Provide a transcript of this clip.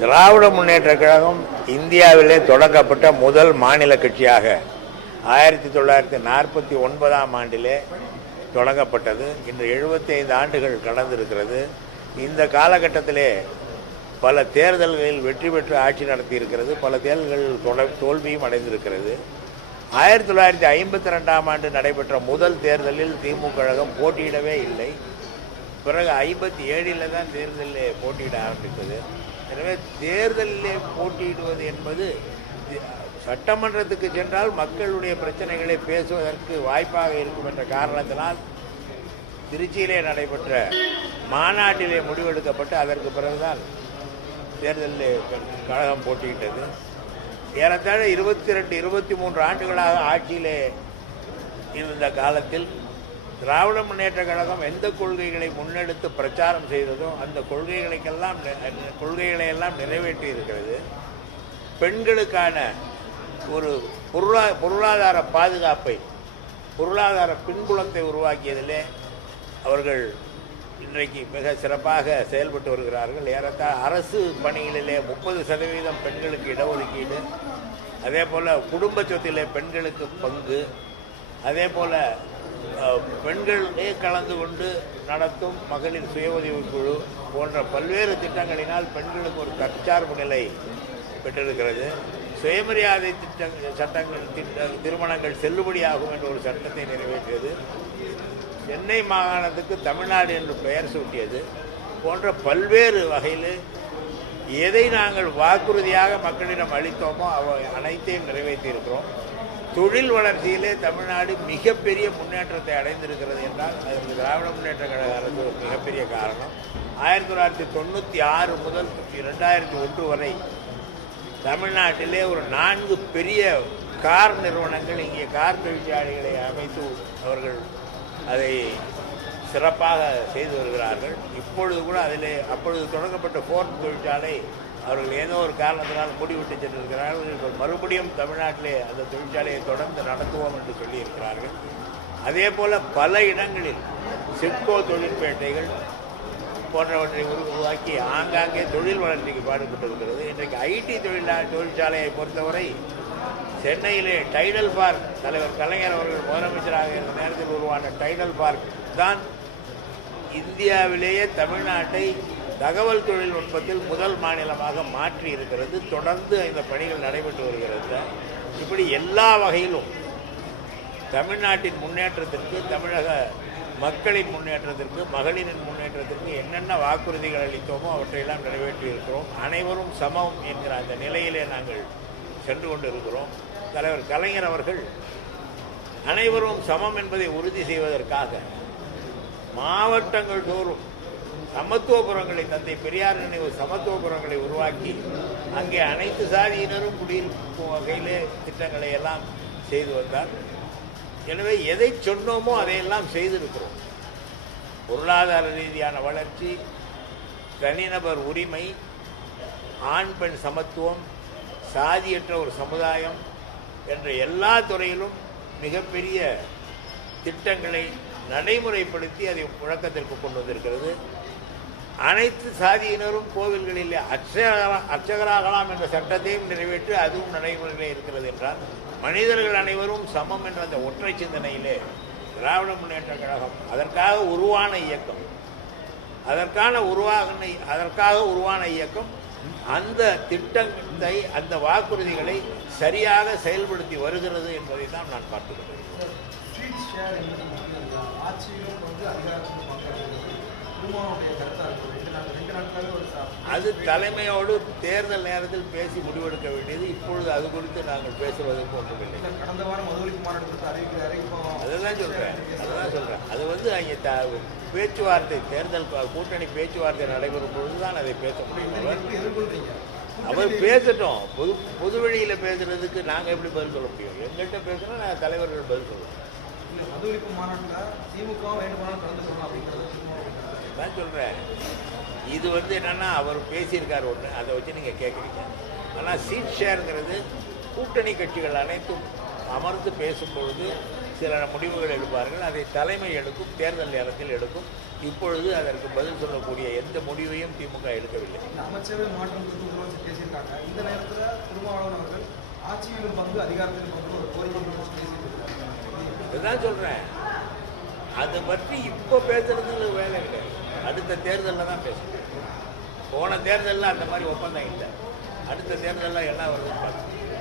திராவிட முன்னேற்ற கழகம் இந்தியாவிலே தொடங்கப்பட்ட முதல் மாநில கட்சியாக 1949ஆம் ஆண்டிலே தொடங்கப்பட்டது. இன்று 75 ஆண்டுகள் கடந்திருக்கிறது. இந்த காலகட்டத்திலே பல தேர்தல்களில் வெற்றி பெற்று ஆட்சி நடத்தியிருக்கிறது. பல தேர்தல்களில் தோல்வியும் அடைந்திருக்கிறது. 1952ஆம் ஆண்டு நடைபெற்ற முதல் தேர்தலில் திமுக கழகம் போட்டியிடவே இல்லை. பிறகு 57 தான் தேர்தலில் போட்டியிட ஆரம்பித்தது. எனவே தேர்தலிலே போட்டியிடுவது என்பது சட்டமன்றத்துக்கு சென்றால் மக்களுடைய பிரச்சனைகளை பேசுவதற்கு வாய்ப்பாக இருக்கும் என்ற காரணத்தினால் திருச்சியிலே நடைபெற்ற மாநாட்டிலே முடிவெடுக்கப்பட்டு அதற்கு பிறகுதான் தேர்தலில் கழகம் போட்டியிட்டது. ஏறத்தாழ 22-23 ஆண்டுகளாக ஆட்சியிலே இருந்த காலத்தில் திராவிட முன்னேற்ற கழகம் எந்த கொள்கைகளை முன்னெடுத்து பிரச்சாரம் செய்ததோ அந்த கொள்கைகளை எல்லாம் நிறைவேற்றி இருக்கிறது. பெண்களுக்கான ஒரு பொருளாதார பாதுகாப்பை, பொருளாதார பின்புலத்தை உருவாக்கியதிலே அவர்கள் இன்றைக்கு மிக சிறப்பாக செயல்பட்டு வருகிறார்கள். ஏறத்தாழ அரசு பணிகளிலே 30% பெண்களுக்கு இடஒதுக்கீடு, அதே போல் குடும்ப சொத்திலே பெண்களுக்கு பங்கு, அதே போல் பெண்களே கலந்து கொண்டு நடத்தும் மகளிர் சுய உதவிக் குழு போன்ற பல்வேறு திட்டங்களினால் பெண்களுக்கு ஒரு தற்சார்பு நிலை பெற்றிருக்கிறது. சுயமரியாதை சட்டங்கள் திருமணங்கள் செல்லுபடியாகும் என்ற ஒரு சட்டத்தை நிறைவேற்றியது. சென்னை மாகாணத்துக்கு தமிழ்நாடு என்று பெயர் சூட்டியது போன்ற பல்வேறு வகையில் எதை நாங்கள் வாக்குறுதியாக மக்களிடம் அளித்தோமோ அவை அனைத்தையும் நிறைவேற்றியிருக்கிறோம். தொழில் வளர்ச்சியிலே தமிழ்நாடு மிகப்பெரிய முன்னேற்றத்தை அடைந்திருக்கிறது என்றால் அதற்கு திராவிட முன்னேற்ற கழக அரசு ஒரு மிகப்பெரிய காரணம். 1996 முதல் 2001 வரை தமிழ்நாட்டிலே ஒரு 4 பெரிய கார் நிறுவனங்கள் இங்கே கார் தொழிற்சாலைகளை அமைத்து அவர்கள் அதை சிறப்பாக செய்து வருகிறார்கள். இப்பொழுது கூட அப்பொழுது தொடங்கப்பட்ட ஃபோர்ட் தொழிற்சாலை அவர்கள் ஏதோ ஒரு காரணத்தினால் மூடிவிட்டு சென்றிருக்கிறார்கள். இப்போ மறுபடியும் தமிழ்நாட்டிலே அந்த தொழிற்சாலையை தொடர்ந்து நடத்துவோம் என்று சொல்லியிருக்கிறார்கள். அதே போல் பல இடங்களில் சிட்கோ தொழிற்பேட்டைகள் போன்றவற்றை உருவாக்கி ஆங்காங்கே தொழில் வளர்ச்சிக்கு பாடுபட்டிருக்கிறது. இன்றைக்கு ஐடி தொழிற்சாலையை பொறுத்தவரை சென்னையிலே டைடல் பார்க் தலைவர் கலைஞர் அவர்கள் முதலமைச்சராக இருந்த நேரத்தில் உருவான டைடல் பார்க் தான் இந்தியாவிலேயே தமிழ்நாட்டை தகவல் தொழில்நுட்பத்தில் முதல் மாநிலமாக மாற்றி இருக்கிறது. தொடர்ந்து இந்த பணிகள் நடைபெற்று வருகிறது. இப்படி எல்லா வகையிலும் தமிழ்நாட்டின் முன்னேற்றத்திற்கு, தமிழக மக்களின் முன்னேற்றத்திற்கு, மகளிரின் முன்னேற்றத்திற்கு என்னென்ன வாக்குறுதிகள் அளித்தோமோ அவற்றையெல்லாம் நிறைவேற்றியிருக்கிறோம். அனைவரும் சமம் என்கிற அந்த நிலையிலே நாங்கள் சென்று கொண்டிருக்கிறோம். தலைவர் கலைஞர் அவர்கள் அனைவரும் சமம் என்பதை உறுதி செய்வதற்காக மாவட்டங்கள் தோறும் சமத்துவபுரங்களை, தந்தை பெரியார் நினைவு சமத்துவபுரங்களை உருவாக்கி அங்கே அனைத்து சாதியினரும் குடியிருக்கும் வகையிலே திட்டங்களை எல்லாம் செய்து வந்தார். எனவே எதை சொன்னோமோ அதையெல்லாம் செய்திருக்கிறோம். பொருளாதார ரீதியான வளர்ச்சி, தனிநபர் உரிமை, ஆண் பெண் சமத்துவம், சாதியற்ற ஒரு சமுதாயம் என்ற எல்லா துறையிலும் மிகப்பெரிய திட்டங்களை நடைமுறைப்படுத்தி அதை புழக்கத்திற்கு கொண்டு வந்திருக்கிறது. அனைத்து சாதியினரும் கோவில்களில் அர்ச்சகராகலாம் என்ற சட்டத்தையும் நிறைவேற்றி அதுவும் நடைமுறையிலே இருக்கிறது என்றால் மனிதர்கள் அனைவரும் சமம் என்ற அந்த ஒற்றை சிந்தனையிலே திராவிட முன்னேற்ற கழகம் அதற்காக உருவான இயக்கம் அந்த திட்டத்தை, அந்த வாக்குறுதிகளை சரியாக செயல்படுத்தி வருகிறது என்பதை தான் நான் பார்த்துக்கிறேன். அது தலைமையோடு தேர்தல் நேரத்தில் பேசி முடிவெடுக்க வேண்டியது. இப்பொழுது அது குறித்து நாங்கள் பேசுவதற்கு ஒன்றுமில்லை. கடந்த வாரம் மதுரைக்கு மாநாடு அறிவிக்கிறாரு. அதுதான் சொல்றேன். அது அங்கே பேச்சுவார்த்தை, தேர்தல் கூட்டணி பேச்சுவார்த்தை நடைபெறும் பொழுதுதான் அதை பேச முடியும். அவர் பேசட்டும். பொது வழியில் பேசுறதுக்கு நாங்கள் எப்படி பதில் சொல்ல முடியும்? எங்கள்கிட்ட பேசுனா நாங்கள் தலைவர்கள் பதில் சொல்லுவோம். மதுரைக்கு மாநாட்டில் திமுக வேண்டுமானால் கலந்து கொள்ளலாம் அப்படிங்கிறது தான் சொல்கிறேன். இது என்னன்னா அவர் பேசியிருக்கார் ஒன்று, அதை வச்சு நீங்கள் கேட்குறீங்க. ஆனால் சீட் ஷேருங்கிறது கூட்டணி கட்சிகள் அனைத்தும் அமர்ந்து பேசும்பொழுது சில முடிவுகள் எடுப்பார்கள். அதை தலைமை எடுக்கும், தேர்தல் நேரத்தில் எடுக்கும். இப்பொழுது அதற்கு பதில் சொல்லக்கூடிய எந்த முடிவையும் திமுக எடுக்கவில்லை. இந்த அமைச்சரவை மாற்றம் குறித்து முதலமைச்சர் பேசியிருக்காங்க. இந்த நேரத்தில் திருமாவளவன் அவர்கள் ஆட்சியிலும் பங்கு அதிகாரத்திலும் பங்கு ஒரு கோரிக்கை பேசியிருக்காங்க. இதுதான் சொல்கிறேன். அதை பற்றி இப்போ பேசுறதுக்கு வேலை கிடையாது. அடுத்த தேர்தலில் தான் பேசணும். போன தேர்தலில் அந்த மாதிரி ஒப்பந்தம் இல்லை. அடுத்த தேர்தலில் எல்லாம் வருதுன்னு பார்க்கணும்.